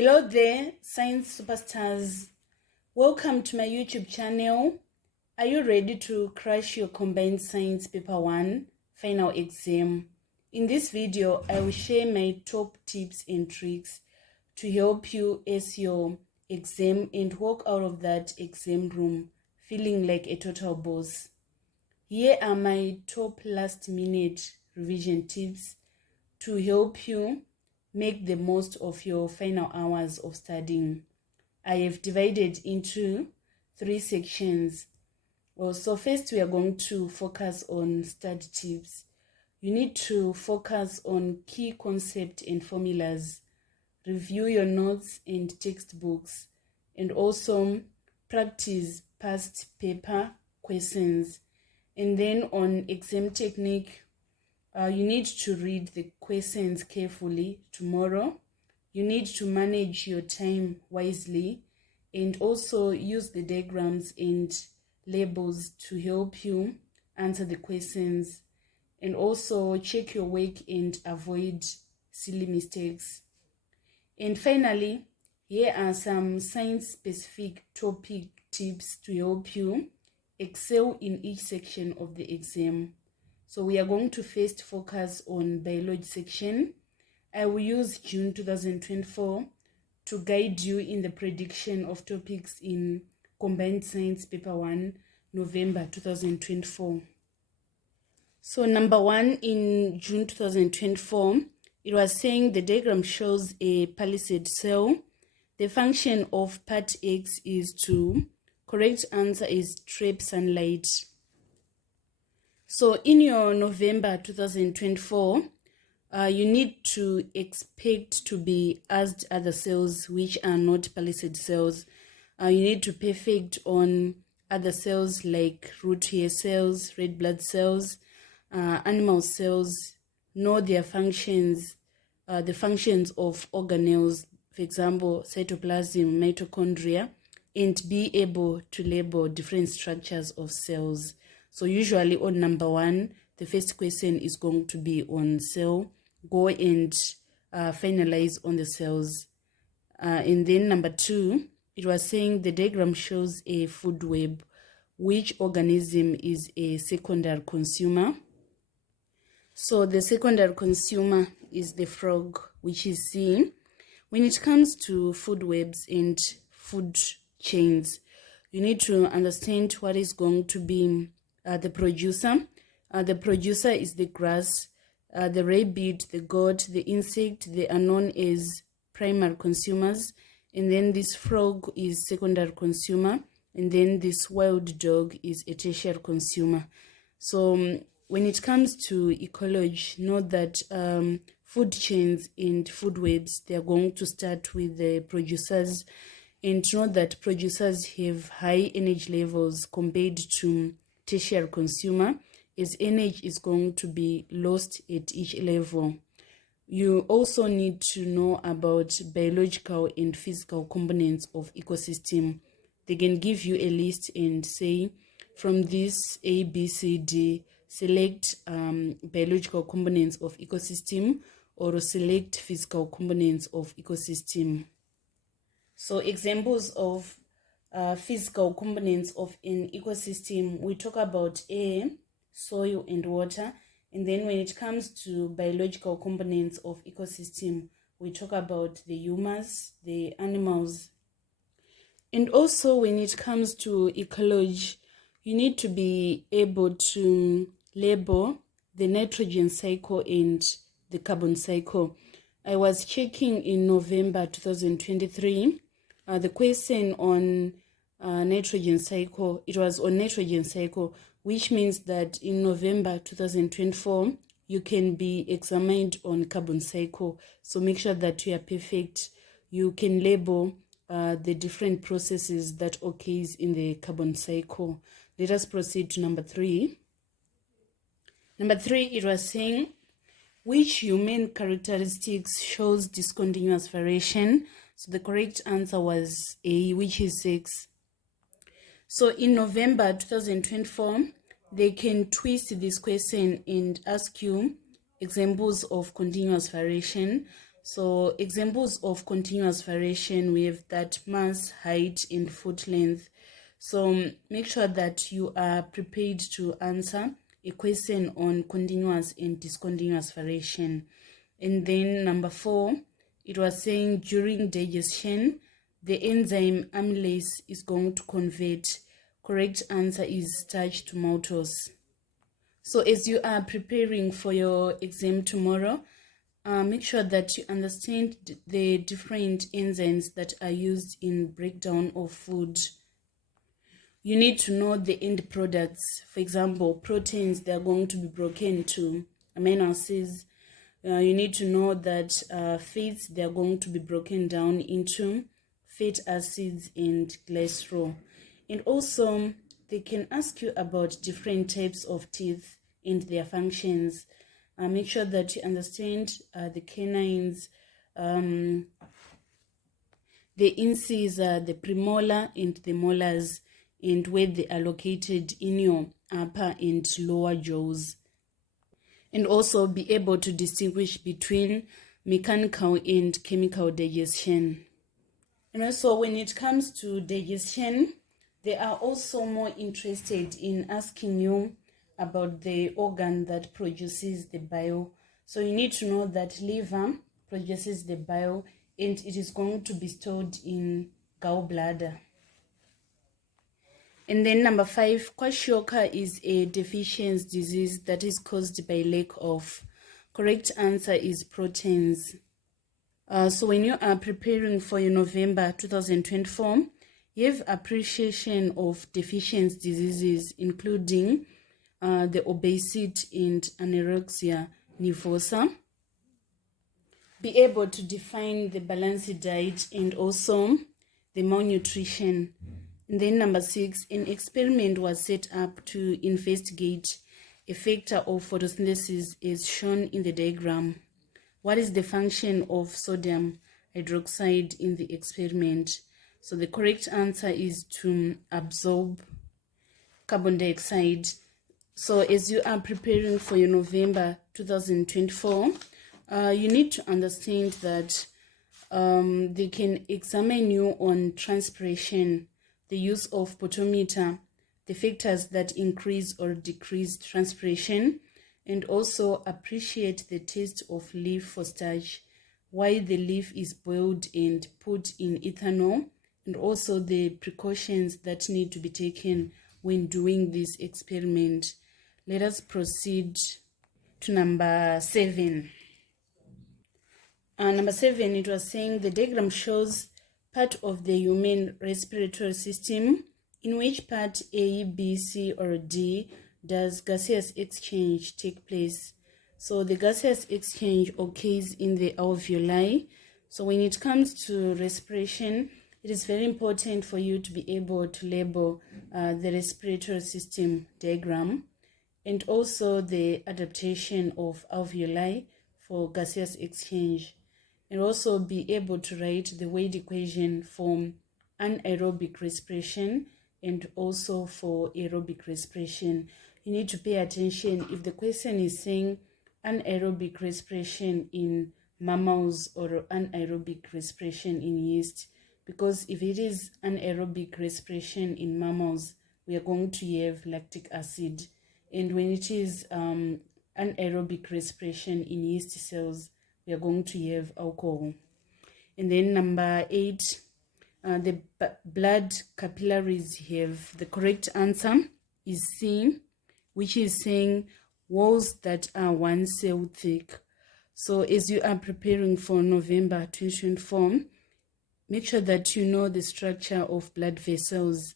Hello there, science superstars. Welcome to my YouTube channel. Are you ready to crash your combined science paper 1 final exam? In this video, I will share my top tips and tricks to help you ace your exam and walk out of that exam room feeling like a total boss. Here are my top last minute revision tips to help you make the most of your final hours of studying. I have divided into 3 sections. So first we are going to focus on study tips. You need to focus on key concepts and formulas, review your notes and textbooks, and also practice past paper questions. And then on exam technique, you need to read the questions carefully tomorrow. You need to manage your time wisely and also use the diagrams and labels to help you answer the questions. And also check your work and avoid silly mistakes. And finally, here are some science-specific topic tips to help you excel in each section of the exam. So we are going to first focus on biology section. I will use June 2024 to guide you in the prediction of topics in Combined Science Paper 1, November 2024. So number 1 in June 2024, it was saying the diagram shows a palisade cell. The function of part X is 2. Correct answer is trap sunlight. So in your November 2024, you need to expect to be asked other cells which are not palisade cells. You need to perfect on other cells like root hair cells, red blood cells, animal cells, know their functions, the functions of organelles, for example, cytoplasm, mitochondria, and be able to label different structures of cells. So usually on number 1, the first question is going to be on cell. Go and finalize on the cells. And then number 2, it was saying the diagram shows a food web. Which organism is a secondary consumer? So the secondary consumer is the frog, which is C. When it comes to food webs and food chains, you need to understand what is going to be the producer. The producer is the grass, the rabbit, the goat, the insect. They are known as primary consumers. And then this frog is secondary consumer. And then this wild dog is a tertiary consumer. So when it comes to ecology, know that food chains and food webs, they are going to start with the producers. And know that producers have high energy levels compared to tertiary consumer, as energy is going to be lost at each level. You also need to know about biological and physical components of ecosystem. They can give you a list and say, from this A, B, C, D, select biological components of ecosystem or select physical components of ecosystem. So examples of physical components of an ecosystem, we talk about air, soil, and water. And then when it comes to biological components of ecosystem, we talk about the humus, the animals. And also when it comes to ecology, you need to be able to label the nitrogen cycle and the carbon cycle. I was checking in November 2023, the question on nitrogen cycle, it was on nitrogen cycle, which means that in November 2024, you can be examined on carbon cycle. So make sure that you are perfect. You can label the different processes that occurs in the carbon cycle. Let us proceed to number 3. Number 3, it was saying, which human characteristics shows discontinuous variation? So the correct answer was A, which is sex. So in November 2024, they can twist this question and ask you examples of continuous variation. So examples of continuous variation, we have that mass, height, and foot length. So make sure that you are prepared to answer a question on continuous and discontinuous variation. And then number 4, it was saying during digestion, the enzyme amylase is going to convert. Correct answer is starch to maltose. So as you are preparing for your exam tomorrow, make sure that you understand the different enzymes that are used in breakdown of food. You need to know the end products. For example, proteins, they are going to be broken to amino acids. You need to know that fats, they are going to be broken down into fatty acids and glycerol. And also, they can ask you about different types of teeth and their functions. Make sure that you understand the canines, the incisor, the premolar, and the molars, and where they are located in your upper and lower jaws. And also be able to distinguish between mechanical and chemical digestion. And also when it comes to digestion, they are also more interested in asking you about the organ that produces the bile. So you need to know that liver produces the bile and it is going to be stored in gallbladder. And then number 5, kwashiorkor is a deficiency disease that is caused by lack of. Correct answer is proteins. So when you are preparing for your November 2024, you have appreciation of deficiency diseases, including the obesity and anorexia nervosa. Be able to define the balanced diet and also the malnutrition. And then number 6, an experiment was set up to investigate a factor of photosynthesis as shown in the diagram. What is the function of sodium hydroxide in the experiment? So the correct answer is to absorb carbon dioxide. So as you are preparing for your November 2024, you need to understand that they can examine you on transpiration, the use of potometer, the factors that increase or decrease transpiration, and also appreciate the taste of leaf for starch, why the leaf is boiled and put in ethanol, and also the precautions that need to be taken when doing this experiment. Let us proceed to number 7. Number 7, it was saying the diagram shows part of the human respiratory system. In which part A, B, C, or D does gaseous exchange take place? So the gaseous exchange occurs in the alveoli. So when it comes to respiration, it is very important for you to be able to label the respiratory system diagram and also the adaptation of alveoli for gaseous exchange, and also be able to write the Wade equation for anaerobic respiration and also for aerobic respiration. You need to pay attention if the question is saying anaerobic respiration in mammals or anaerobic respiration in yeast, because if it is anaerobic respiration in mammals, we are going to have lactic acid, and when it is anaerobic respiration in yeast cells, we are going to have alcohol. And then number 8, the blood capillaries have, the correct answer is C, which is saying walls that are 1 cell thick. So as you are preparing for November 2024, make sure that you know the structure of blood vessels,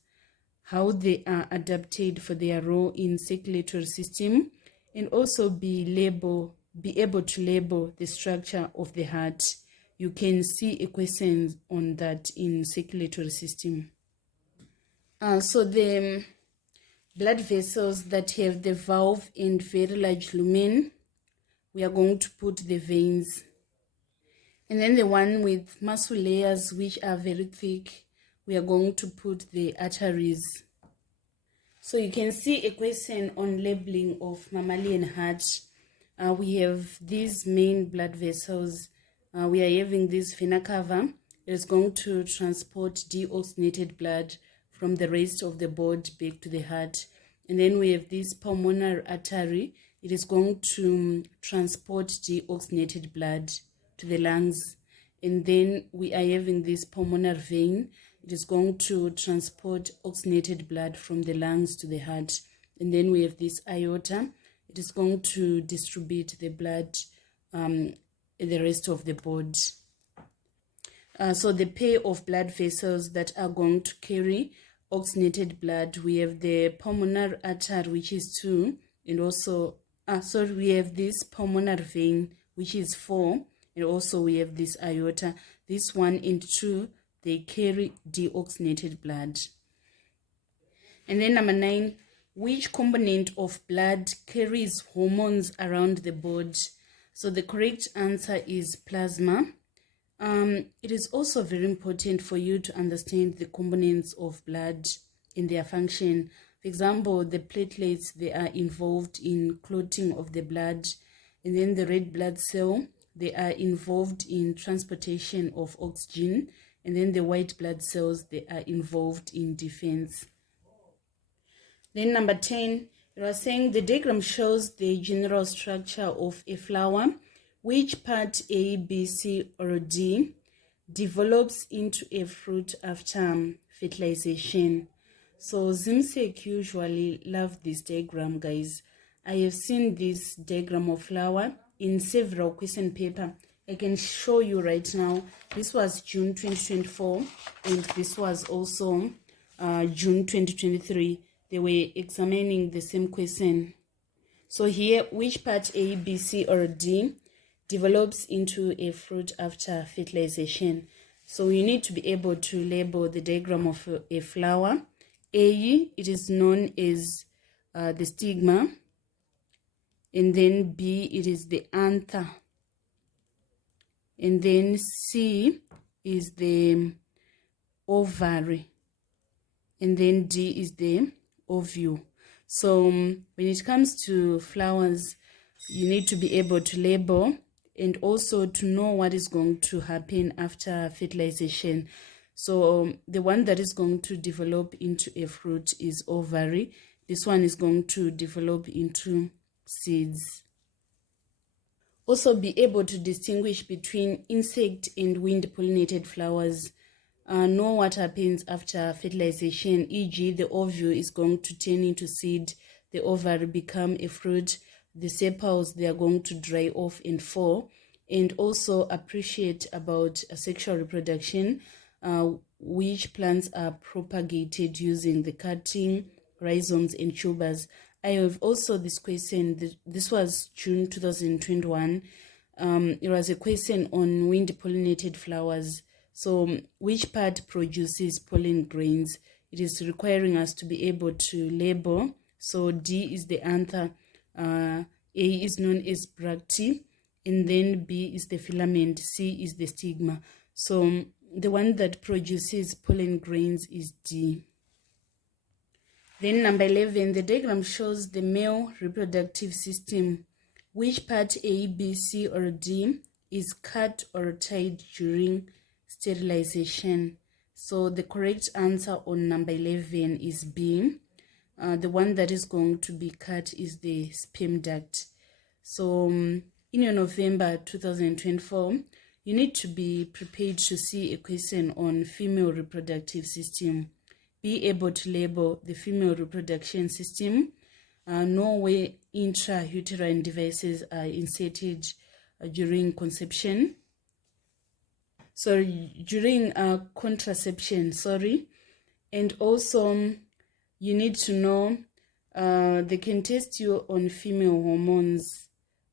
how they are adapted for their role in circulatory system, and also be able to label the structure of the heart. You can see a question on that in circulatory system. So the blood vessels that have the valve and very large lumen, we are going to put the veins. And then the one with muscle layers which are very thick, we are going to put the arteries. So you can see a question on labeling of mammalian heart. We have these main blood vessels, we are having this vena cava. It is going to transport deoxygenated blood from the rest of the body back to the heart. And then we have this pulmonary artery. It is going to transport deoxygenated blood to the lungs. And then we are having this pulmonary vein. It is going to transport oxygenated blood from the lungs to the heart. And then we have this aorta. It is going to distribute the blood in the rest of the body. So the pair of blood vessels that are going to carry oxygenated blood, we have the pulmonary artery, which is 2, and also, we have this pulmonary vein, which is 4, and also we have this aorta. This 1 and 2, they carry deoxygenated blood. And then number 9, which component of blood carries hormones around the body? So the correct answer is plasma. It is also very important for you to understand the components of blood and their function. For example, the platelets, they are involved in clotting of the blood. And then the red blood cell, they are involved in transportation of oxygen. And then the white blood cells, they are involved in defense. Then number 10, it was saying the diagram shows the general structure of a flower. Which part A, B, C, or D develops into a fruit after fertilization? So Zimsec usually love this diagram, guys. I have seen this diagram of flower in several question paper. I can show you right now. This was June 2024, and this was also June 2023. They were examining the same question. So here, which part A, B, C, or D develops into a fruit after fertilization? So you need to be able to label the diagram of a flower. A, it is known as the stigma. And then B, it is the anther. And then C is the ovary. And then D is the ovule. So when it comes to flowers, you need to be able to label and also to know what is going to happen after fertilization. So the one that is going to develop into a fruit is ovary. This one is going to develop into seeds. Also be able to distinguish between insect and wind-pollinated flowers. Know what happens after fertilization, e.g. the ovule is going to turn into seed, the ovary become a fruit, the sepals, they are going to dry off and fall. And also appreciate about sexual reproduction, which plants are propagated using the cutting, rhizomes, and tubers. I have also this question, this was June 2021. It was a question on wind-pollinated flowers. So which part produces pollen grains? It is requiring us to be able to label. So D is the anther, A is known as bracte, and then B is the filament, C is the stigma. So the one that produces pollen grains is D. Then number 11, the diagram shows the male reproductive system. Which part A, B, C, or D is cut or tied during sterilization? So the correct answer on number 11 is B. The one that is going to be cut is the sperm duct. So in your November 2024, you need to be prepared to see a question on female reproductive system. Be able to label the female reproduction system, know where intrauterine devices are inserted during conception. During contraception, and also you need to know, they can test you on female hormones,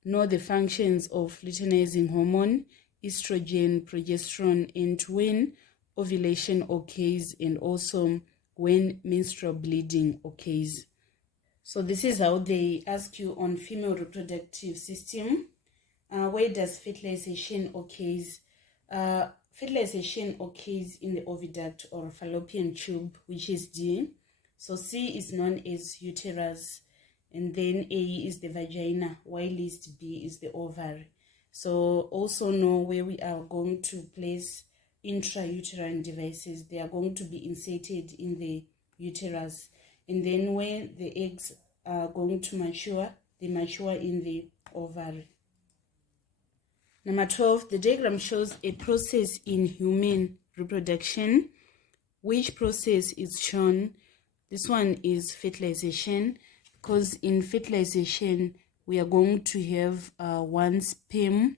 know the functions of luteinizing hormone, estrogen, progesterone, and when ovulation occurs, and also when menstrual bleeding occurs. So this is how they ask you on female reproductive system. Where does fertilization occurs? Fertilization occurs in the oviduct or fallopian tube, which is D. So C is known as uterus, and then A is the vagina, while B is the ovary. So also know where we are going to place intrauterine devices. They are going to be inserted in the uterus, and then when the eggs are going to mature, they mature in the ovary. Number 12, the diagram shows a process in human reproduction. Which process is shown? This one is fertilization, because in fertilization we are going to have one sperm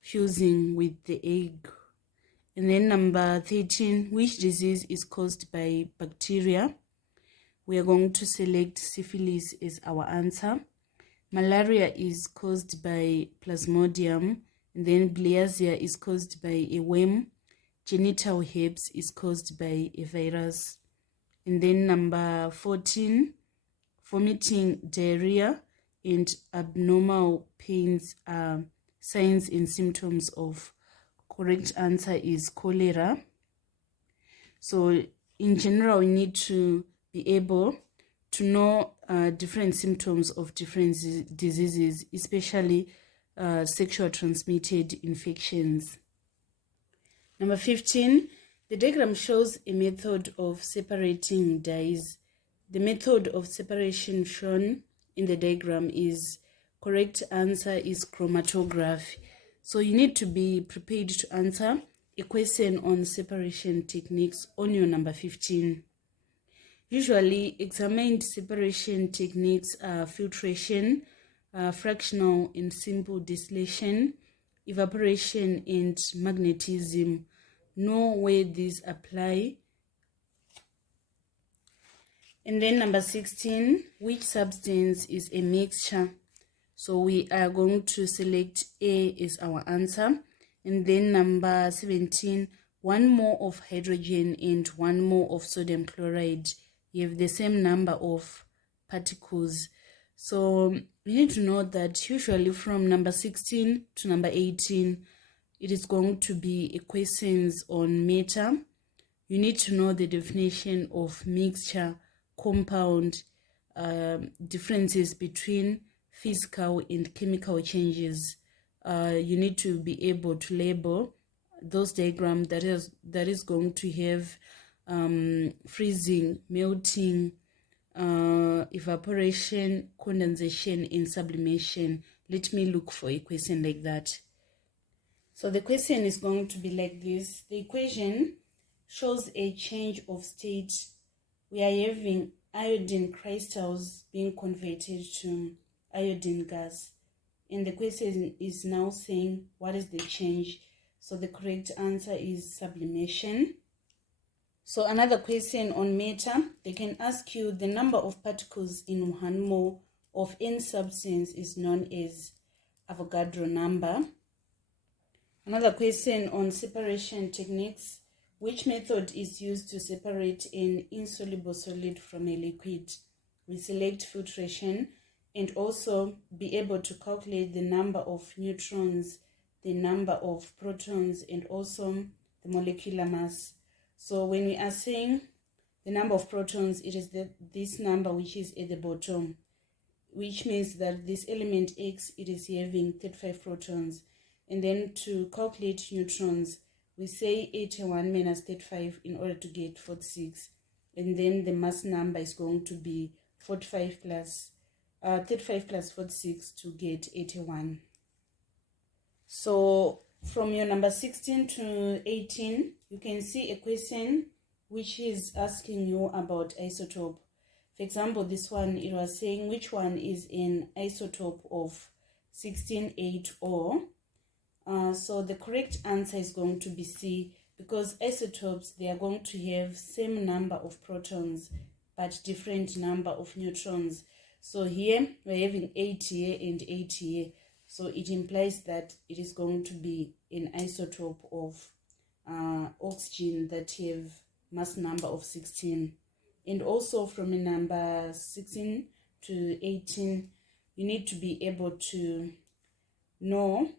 fusing with the egg. And then number 13, which disease is caused by bacteria? We are going to select syphilis as our answer. Malaria is caused by Plasmodium, and then bilharzia is caused by a worm. Genital herpes is caused by a virus. And then number 14, vomiting, diarrhea, and abnormal pains are signs and symptoms of. Correct answer is cholera. So in general, we need to be able to know different symptoms of different diseases, especially sexual transmitted infections. Number 15, the diagram shows a method of separating dyes. The method of separation shown in the diagram is, correct answer is chromatography. So you need to be prepared to answer a question on separation techniques on your number 15. Usually examined separation techniques are filtration, fractional and simple distillation, evaporation, and magnetism. Know where these apply. And then number 16, which substance is a mixture? So we are going to select A as our answer. And then number 17, 1 mole of hydrogen and 1 mole of sodium chloride. You have the same number of particles. So we need to know that usually from number 16 to number 18, it is going to be questions on matter. You need to know the definition of mixture, compound, differences between physical and chemical changes. You need to be able to label those diagrams that is going to have freezing, melting, evaporation, condensation, and sublimation. Let me look for a question like that. So the question is going to be like this. The equation shows a change of state. We are having iodine crystals being converted to iodine gas. And the question is now saying, what is the change? So the correct answer is sublimation. So another question on matter, they can ask you the number of particles in 1 mole of any substance is known as Avogadro number. Another question on separation techniques, which method is used to separate an insoluble solid from a liquid? We select filtration, and also be able to calculate the number of neutrons, the number of protons, and also the molecular mass. So when we are saying the number of protons, it is this number which is at the bottom, which means that this element X, it is having 35 protons. And then to calculate neutrons, we say 81 minus 35 in order to get 46. And then the mass number is going to be 35 plus 46 to get 81. So from your number 16 to 18, you can see a question which is asking you about isotope. For example, this one, it was saying which one is an isotope of 16H0. So the correct answer is going to be C, because isotopes, they are going to have same number of protons but different number of neutrons. So here we're having 8 here and 8 here. So it implies that it is going to be an isotope of oxygen that have mass number of 16. And also from a number 16 to 18, you need to be able to know.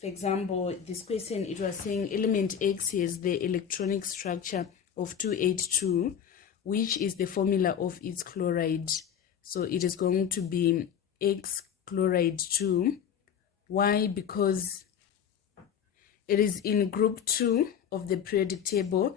For example, this question, it was saying element X has the electronic structure of 2H2, which is the formula of its chloride. So it is going to be X chloride 2, Why? Because it is in group 2 of the periodic table.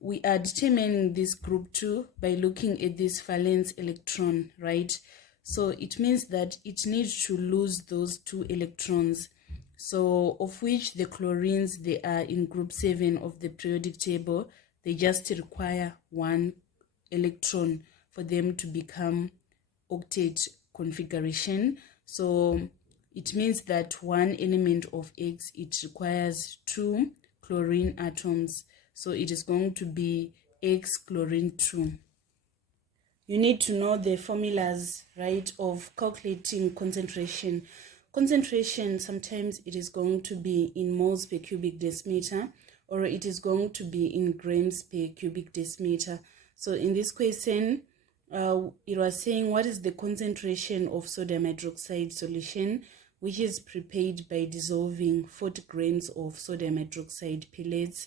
We are determining this group 2 by looking at this valence electron, right? So it means that it needs to lose those 2 electrons. So of which the chlorines, they are in group 7 of the periodic table. They just require 1 electron for them to become octet configuration. So it means that one element of X, it requires 2 chlorine atoms. So it is going to be X chlorine 2. You need to know the formulas, right, of calculating concentration. Concentration, sometimes it is going to be in moles per cubic decimeter, or it is going to be in grams per cubic decimeter. So in this question, it was saying what is the concentration of sodium hydroxide solution, which is prepared by dissolving 40 grams of sodium hydroxide pellets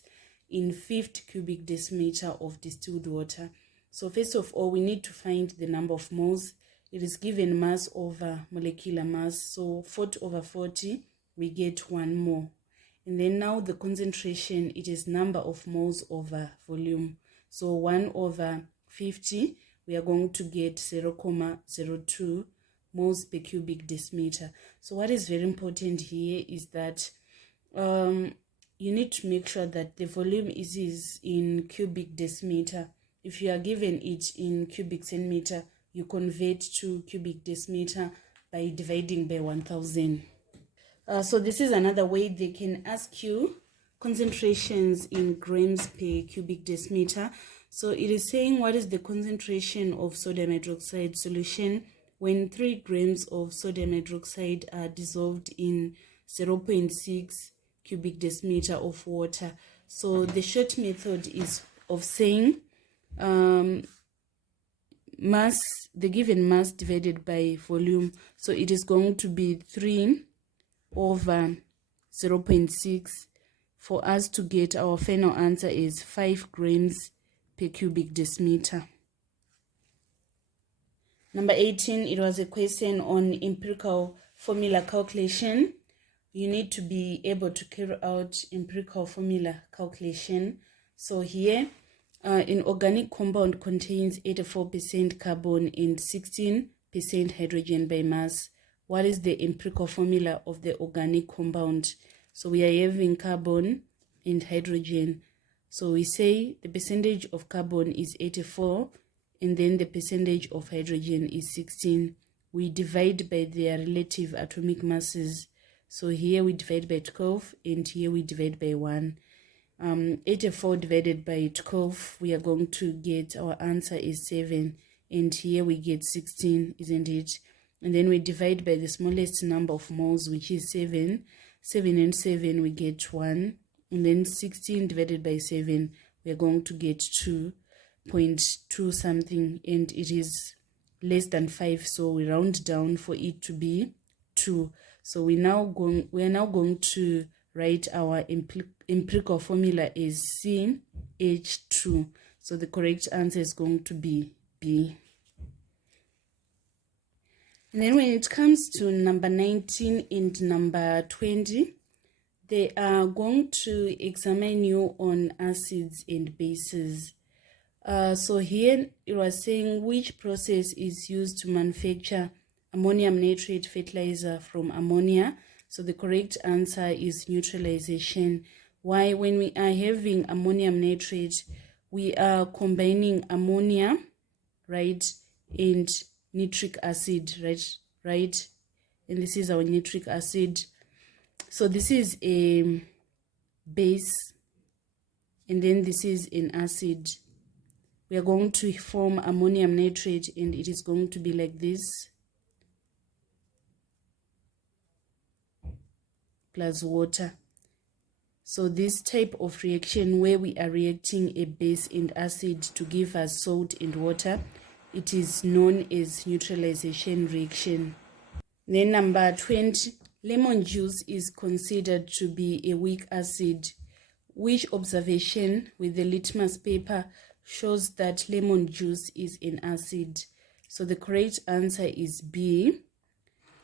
in 50 cubic decimeter of distilled water. So first of all, we need to find the number of moles. It is given mass over molecular mass. So 40 over 40, we get 1 mole. And then now the concentration, it is number of moles over volume. So 1 over 50, we are going to get 0.02 moles per cubic decimeter. So what is very important here is that you need to make sure that the volume is in cubic decimeter. If you are given it in cubic centimeter, you convert to cubic decimeter by dividing by 1000. So this is another way they can ask you concentrations in grams per cubic decimeter. So it is saying what is the concentration of sodium hydroxide solution when 3 grams of sodium hydroxide are dissolved in 0.6 cubic decimeter of water. So the short method is of saying mass, the given mass divided by volume. So it is going to be 3 over 0.6. For us to get our final answer is 5 grams per cubic decimeter. Number 18, it was a question on empirical formula calculation. You need to be able to carry out empirical formula calculation. So here, an organic compound contains 84% carbon and 16% hydrogen by mass. What is the empirical formula of the organic compound? So we are having carbon and hydrogen. So we say the percentage of carbon is 84 and then the percentage of hydrogen is 16. We divide by their relative atomic masses. So here we divide by 12 and here we divide by 1. 84 divided by 12, we are going to get, our answer is 7. And here we get 16, isn't it? And then we divide by the smallest number of moles, which is 7. 7 and 7, we get 1. And then 16 divided by 7, we are going to get 2.2 something. And it is less than 5, so we round down for it to be 2. So we are now going to write our empirical formula is CH2. So the correct answer is going to be B. And then when it comes to number 19 and number 20, they are going to examine you on acids and bases. So here it was saying which process is used to manufacture ammonium nitrate fertilizer from ammonia. So the correct answer is neutralization. Why? When we are having ammonium nitrate, we are combining ammonia, right, and nitric acid, right? And this is our nitric acid. So this is a base, and then this is an acid. We are going to form ammonium nitrate, and it is going to be like this, plus water. So this type of reaction where we are reacting a base and acid to give us salt and water, it is known as neutralization reaction. Then number 20, lemon juice is considered to be a weak acid. Which observation with the litmus paper shows that lemon juice is an acid? So the correct answer is B.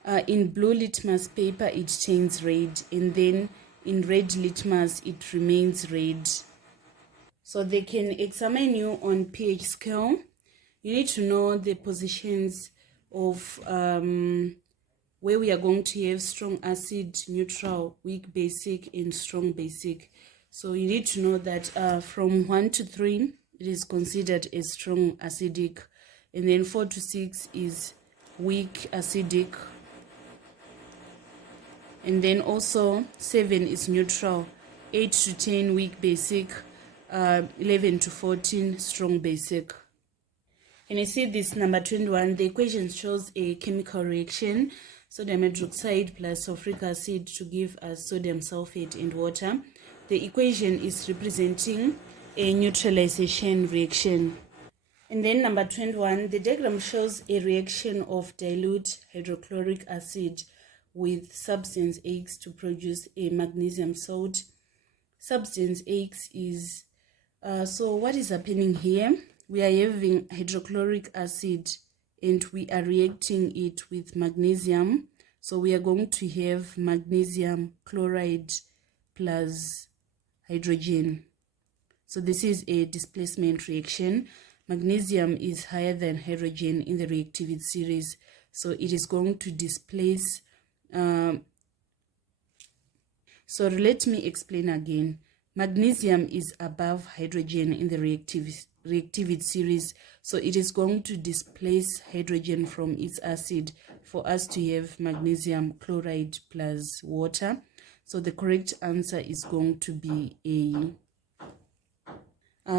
In blue litmus paper, it turns red, and then in red litmus, it remains red. So they can examine you on pH scale. You need to know the positions of where we are going to have strong acid, neutral, weak basic, and strong basic. So you need to know that from 1 to 3, it is considered as strong acidic, and then 4 to 6 is weak acidic, and then also 7 is neutral, 8 to 10 weak basic, 11 to 14 strong basic. And you see this number 21, the equation shows a chemical reaction, sodium hydroxide plus sulfuric acid to give us sodium sulfate and water. The equation is representing a neutralization reaction. And then number 21, the diagram shows a reaction of dilute hydrochloric acid with substance X to produce a magnesium salt. Substance X is, so what is happening here? We are having hydrochloric acid and we are reacting it with magnesium. So we are going to have magnesium chloride plus hydrogen. So this is a displacement reaction. Magnesium is higher than hydrogen in the reactivity series. So it is going to displace. So let me explain again. Magnesium is above hydrogen in the reactivity series. So it is going to displace hydrogen from its acid for us to have magnesium chloride plus water. So the correct answer is going to be A.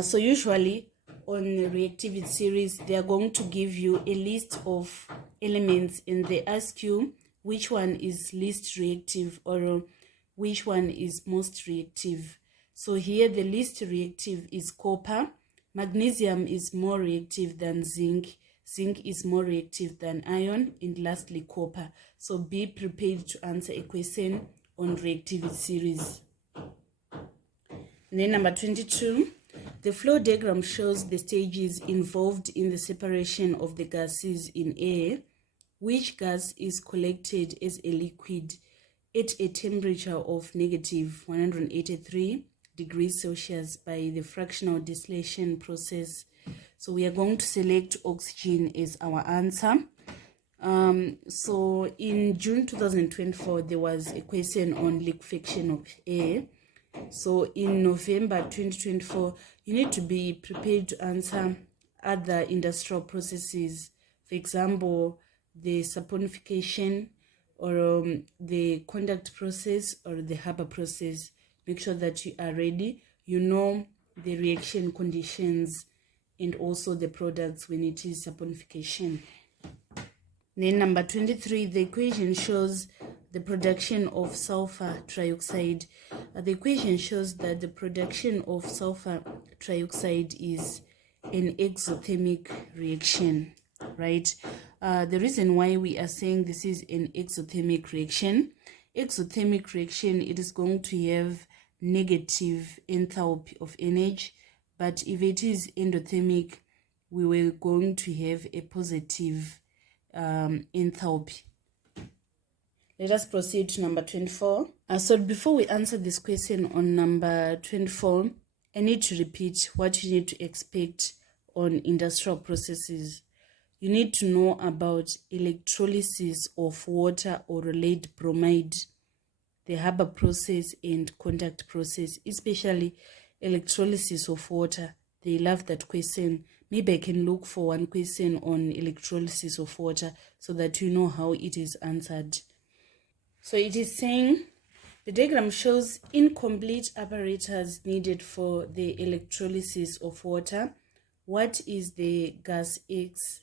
So usually on the reactivity series, they are going to give you a list of elements and they ask you which one is least reactive or which one is most reactive. So here the least reactive is copper. Magnesium is more reactive than zinc. Zinc is more reactive than iron, and lastly copper. So be prepared to answer a question on reactivity series. And then number 22, the flow diagram shows the stages involved in the separation of the gases in air. Which gas is collected as a liquid at a temperature of negative 183 degrees Celsius by the fractional distillation process? So we are going to select oxygen as our answer. So in June 2024, there was a question on liquefaction of air. So in November 2024, you need to be prepared to answer other industrial processes. For example, the saponification or the conduct process or the Haber process. Make sure that you are ready. You know the reaction conditions and also the products when it is saponification. Then number 23, the equation shows the production of sulfur trioxide. The equation shows that the production of sulfur trioxide is an exothermic reaction, right? The reason why we are saying this is an exothermic reaction, it is going to have negative enthalpy of energy, but if it is endothermic, we were going to have a positive enthalpy. Let us proceed to number 24. So before we answer this question on number 24, I need to repeat what you need to expect on industrial processes. You need to know about electrolysis of water or lead bromide, the Haber process and contact process, especially electrolysis of water. They love that question. Maybe I can look for one question on electrolysis of water so that you know how it is answered. So it is saying the diagram shows incomplete apparatus needed for the electrolysis of water. What is the gas X?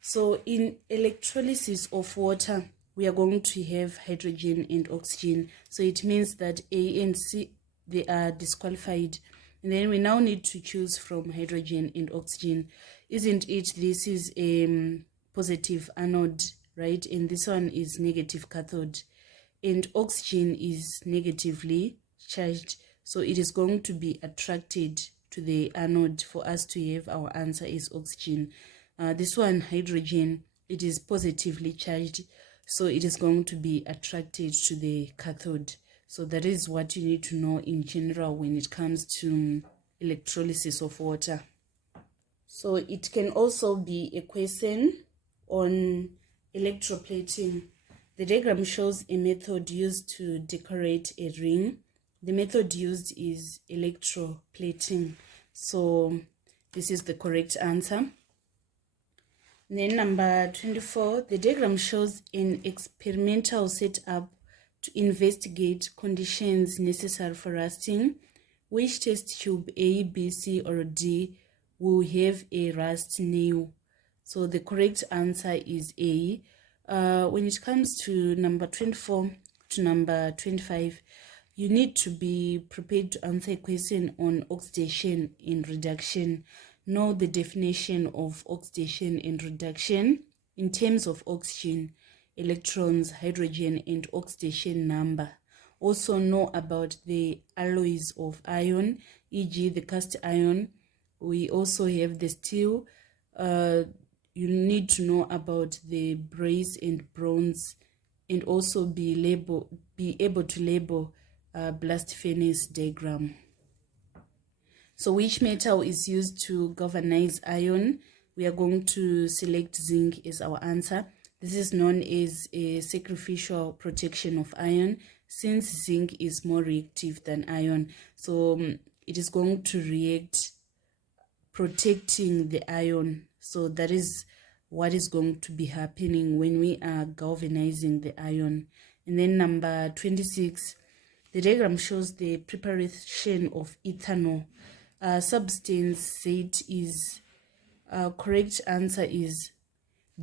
So in electrolysis of water, we are going to have hydrogen and oxygen. So it means that A and C, they are disqualified. And then we now need to choose from hydrogen and oxygen. Isn't it? This is a positive anode, right? And this one is negative cathode. And oxygen is negatively charged. So it is going to be attracted to the anode for us to have our answer is oxygen. This one, hydrogen, it is positively charged. so it is going to be attracted to the cathode. So that is what you need to know in general when it comes to electrolysis of water. So it can also be a question on electroplating. The diagram shows a method used to decorate a ring. The method used is electroplating. So this is the correct answer. Then number 24, the diagram shows an experimental setup to investigate conditions necessary for rusting. Which test tube A, B, C, or D will have a rust nail? So the correct answer is A. When it comes to number 24 to number 25, you need to be prepared to answer a question on oxidation and reduction. Know the definition of oxidation and reduction in terms of oxygen, electrons, hydrogen, and oxidation number. Also know about the alloys of iron, e.g. the cast iron. We also have the steel. You need to know about the brass and bronze, and also be able to label blast furnace diagram. So which metal is used to galvanize iron? We are going to select zinc as our answer. This is known as a sacrificial protection of iron, since zinc is more reactive than iron. So it is going to react protecting the iron. So that is what is going to be happening when we are galvanizing the iron. And then number 26, the diagram shows the preparation of ethanol. Substance said is correct answer is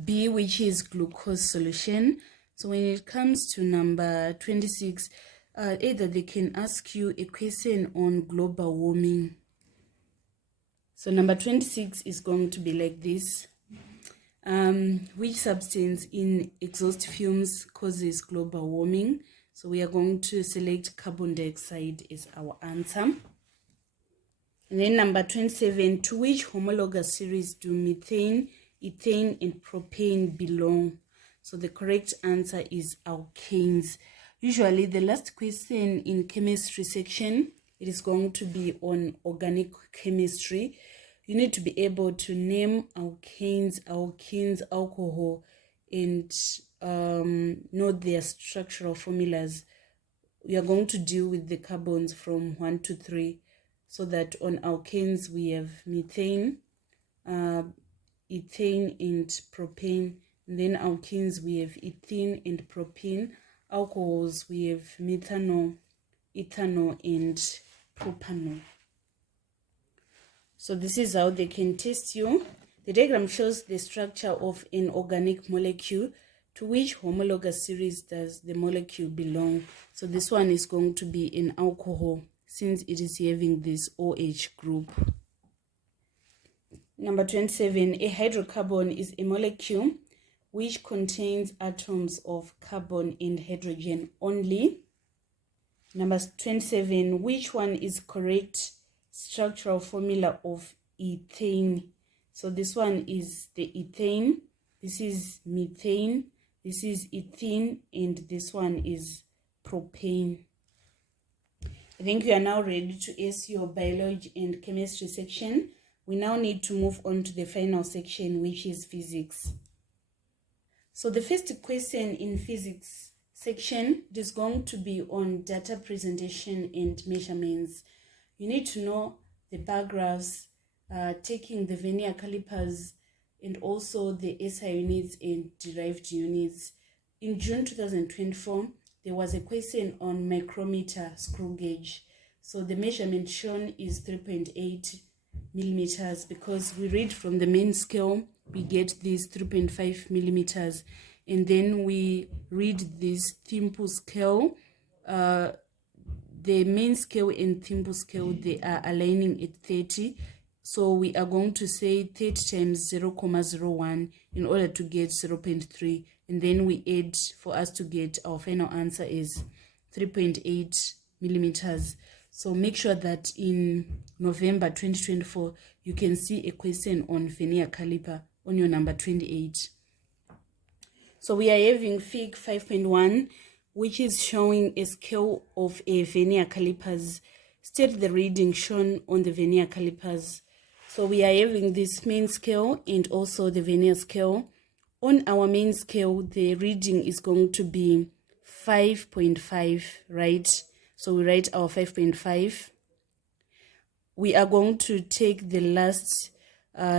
B, which is glucose solution. So when it comes to number 26, either they can ask you a question on global warming. So number 26 is going to be like this. Which substance in exhaust fumes causes global warming? So we are going to select carbon dioxide as our answer. And then number 27, to which homologous series do methane, ethane, and propane belong? So the correct answer is alkanes. Usually the last question in chemistry section, it is going to be on organic chemistry. You need to be able to name alkanes, alkenes, alcohol, and know their structural formulas. We are going to deal with the carbons from 1 to 3. So that on alkanes we have methane, ethane, and propane. And then alkenes we have ethene and propane. Alcohols we have methanol, ethanol, and propanol. So this is how they can test you. The diagram shows the structure of an organic molecule. To which homologous series does the molecule belong? So this one is going to be an alcohol, since it is having this OH group. Number 27, a hydrocarbon is a molecule which contains atoms of carbon and hydrogen only. Number 27, which one is correct structural formula of ethane? So this one is the ethane, this is methane, this is ethene, and this one is propane. I think we are now ready to ace your biology and chemistry section. We now need to move on to the final section, which is physics. So the first question in physics section is going to be on data presentation and measurements. You need to know the bar graphs, taking the vernier calipers, and also the SI units and derived units. In June 2024, there was a question on micrometer screw gauge. So the measurement shown is 3.8 millimeters, because we read from the main scale, we get these 3.5 millimeters. And then we read this Thimble scale. The main scale and Thimble scale, they are aligning at 30. So we are going to say 30 times 0.01 in order to get 0.3. And then we add for us to get our final answer is 3.8 millimeters. So make sure that in November 2024, you can see a question on vernier caliper on your number 28. So we are having fig 5.1, which is showing a scale of a vernier calipers. State the reading shown on the vernier calipers. So we are having this main scale and also the vernier scale. On our main scale, the reading is going to be 5.5, right? So we write our 5.5. We are going to take the last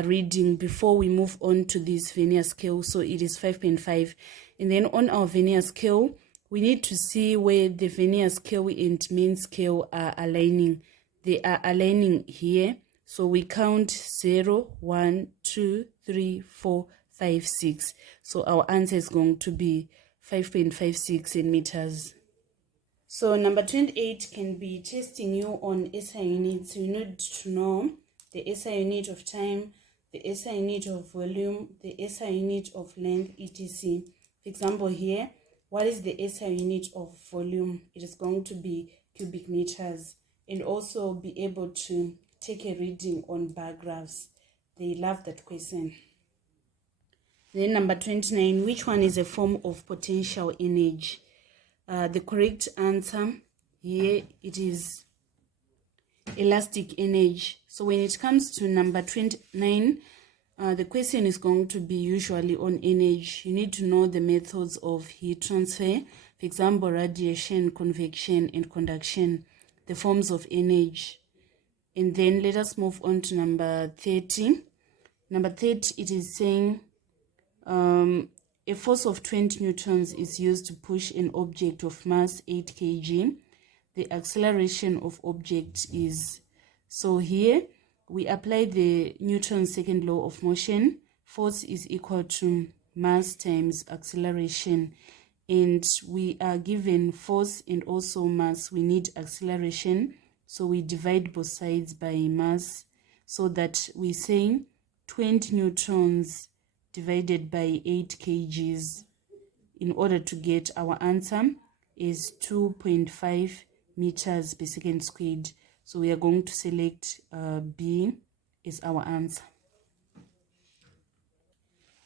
reading before we move on to this vernier scale. So it is 5.5. And then on our vernier scale, we need to see where the vernier scale and main scale are aligning. They are aligning here. So we count 0, 1, 2, 3, 4, 5, 6. So our answer is going to be 5.56 centimeters. So number 28 can be testing you on SI units. You need to know the SI unit of time, the SI unit of volume, the SI unit of length, etc. For example here, what is the SI unit of volume? It is going to be cubic meters. And also be able to take a reading on bar graphs. They love that question. Then number 29, which one is a form of potential energy? The correct answer here, it is elastic energy. So when it comes to number 29, the question is going to be usually on energy. You need to know the methods of heat transfer, for example, radiation, convection, and conduction, the forms of energy. And then let us move on to number 30. Number 30, it is saying a force of 20 newtons is used to push an object of mass 8 kg. The acceleration of object is, so here we apply the Newton's second law of motion. Force is equal to mass times acceleration, and we are given force and also mass. We need acceleration, so we divide both sides by mass, so that we say 20 newtons divided by 8 kgs in order to get our answer is 2.5 meters per second squared. So we are going to select B as our answer.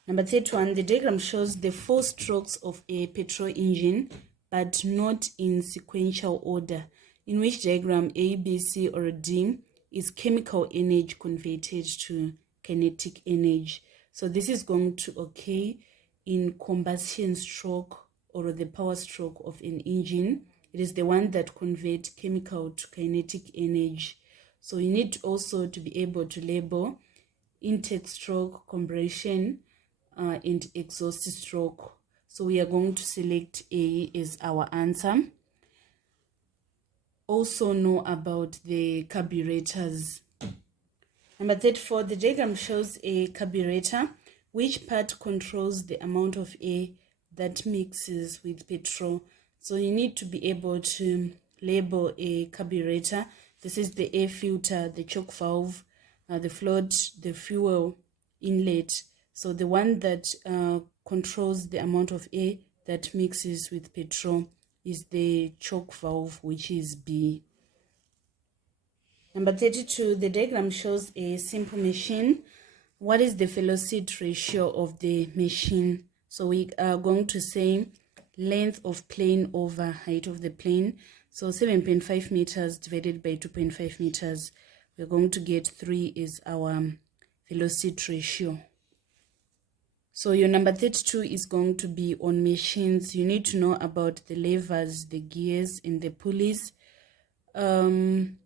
Number 31, the diagram shows the 4 strokes of a petrol engine, but not in sequential order. In which diagram A, B, C, or D is chemical energy converted to kinetic energy? So this is going to occur in combustion stroke or the power stroke of an engine. It is the one that converts chemical to kinetic energy. So you need also to be able to label intake stroke, compression, and exhaust stroke. So we are going to select A as our answer. Also know about the carburetors. Number 34, the diagram shows a carburetor. Which part controls the amount of air that mixes with petrol? So you need to be able to label a carburetor. This is the air filter, the choke valve, the float, the fuel inlet. So the one that controls the amount of air that mixes with petrol is the choke valve, which is B. Number 32, the diagram shows a simple machine. What is the velocity ratio of the machine? So we are going to say length of plane over height of the plane. So 7.5 meters divided by 2.5 meters. We're going to get 3 is our velocity ratio. So your number 32 is going to be on machines. You need to know about the levers, the gears, and the pulleys.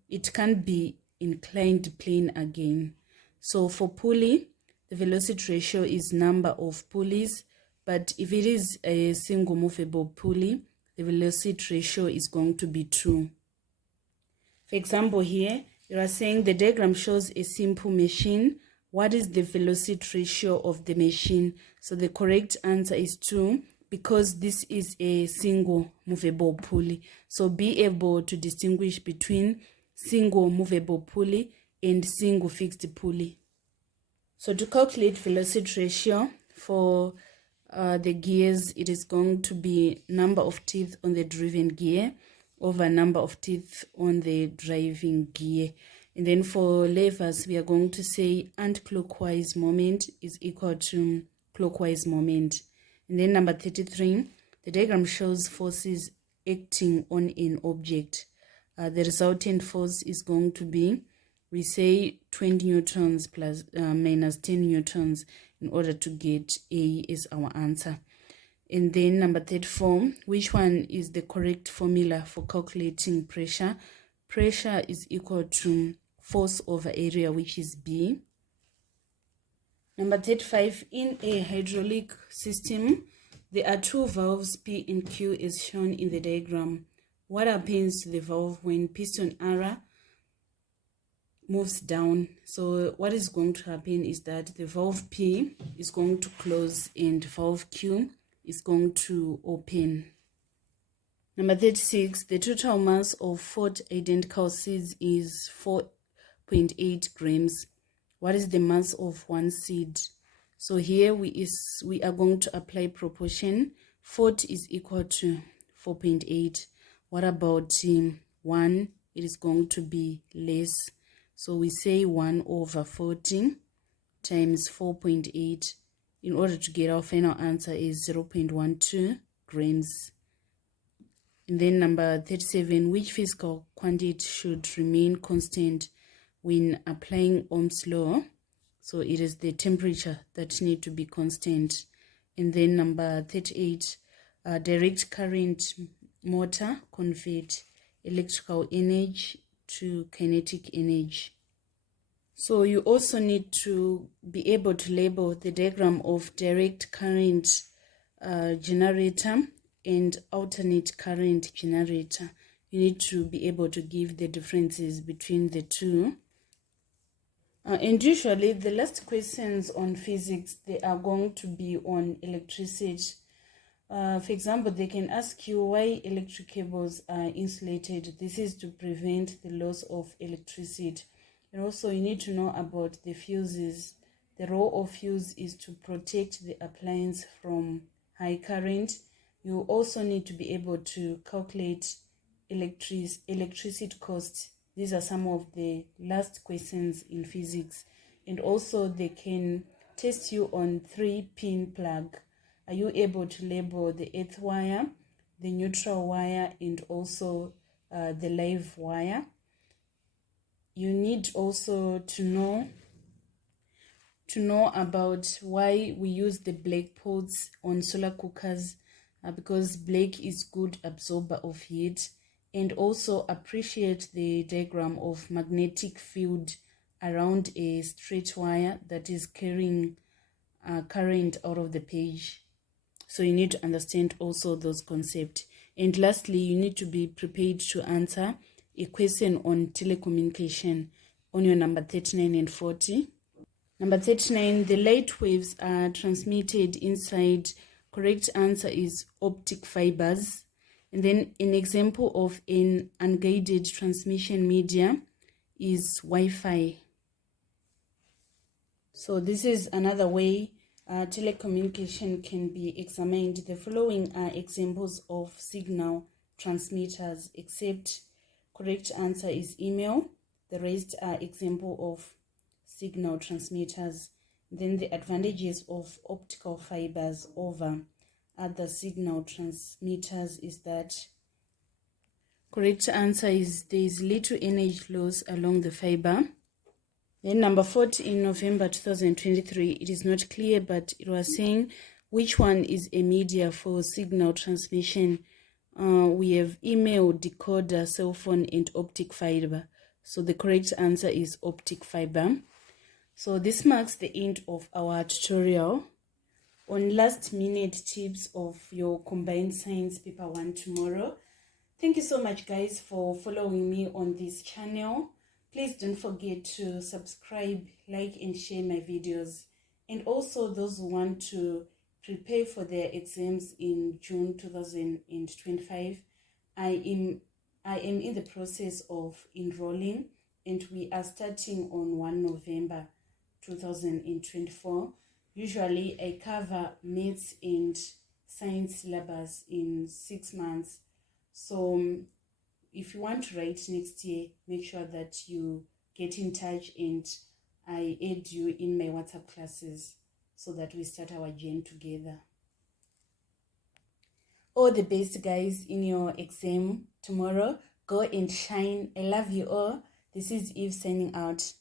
It can be inclined plane again. So for pulley, the velocity ratio is number of pulleys, but if it is a single movable pulley, the velocity ratio is going to be 2. For example, here you are saying the diagram shows a simple machine. What is the velocity ratio of the machine? So the correct answer is 2, because this is a single movable pulley. So be able to distinguish between single movable pulley and single fixed pulley. So to calculate velocity ratio for the gears, it is going to be number of teeth on the driven gear over number of teeth on the driving gear. And then for levers, we are going to say anti-clockwise moment is equal to clockwise moment. And then number 33, the diagram shows forces acting on an object. The resultant force is going to be, we say 20 newtons plus minus 10 newtons in order to get A as our answer. And then number 34, which one is the correct formula for calculating pressure? Pressure is equal to force over area, which is B. Number 35, in a hydraulic system, there are two valves P and Q as shown in the diagram. What happens to the valve when piston R moves down? So what is going to happen is that the valve P is going to close and valve Q is going to open. Number 36, the total mass of 4 identical seeds is 4.8 grams. What is the mass of one seed? So here we are going to apply proportion. 4 is equal to 4.8. What about 1? It is going to be less. So we say 1 over 40 times 4.8 in order to get our final answer is 0.12 grams. And then number 37, which physical quantity should remain constant when applying Ohm's law? So it is the temperature that need to be constant. And then number 38, direct current motor convert electrical energy to kinetic energy. So you also need to be able to label the diagram of direct current generator and alternate current generator. You need to be able to give the differences between the two. And usually the last questions on physics, they are going to be on electricity. For example, they can ask you why electric cables are insulated. This is to prevent the loss of electricity. And also you need to know about the fuses. The role of fuse is to protect the appliance from high current. You also need to be able to calculate electricity costs. These are some of the last questions in physics. And also they can test you on 3-pin plug. Are you able to label the earth wire, the neutral wire, and also the live wire? You need also to know about why we use the black pots on solar cookers, because black is good absorber of heat, and also appreciate the diagram of magnetic field around a straight wire that is carrying current out of the page. So you need to understand also those concepts. And lastly, you need to be prepared to answer a question on telecommunication on your number 39 and 40. Number 39, the light waves are transmitted inside. Correct answer is optic fibers. And then an example of an unguided transmission media is Wi-Fi. So this is another way telecommunication can be examined. The following are examples of signal transmitters, except correct answer is email. The rest are example of signal transmitters. Then the advantages of optical fibers over other signal transmitters is that correct answer is there is little energy loss along the fiber. Then number 40 in November 2023, it is not clear, but it was saying which one is a media for signal transmission. We have email, decoder, cell phone, and optic fiber. So the correct answer is optic fiber. So this marks the end of our tutorial on last minute tips of your combined science paper 1 tomorrow. Thank you so much guys for following me on this channel. Please don't forget to subscribe, like, and share my videos. And also those who want to prepare for their exams in June 2025, I am in the process of enrolling, and we are starting on 1 November 2024. Usually I cover maths and science syllabus in 6 months. So if you want to write next year, make sure that you get in touch and I add you in my WhatsApp classes so that we start our journey together. All the best, guys, in your exam tomorrow. Go and shine. I love you all. This is Eve signing out.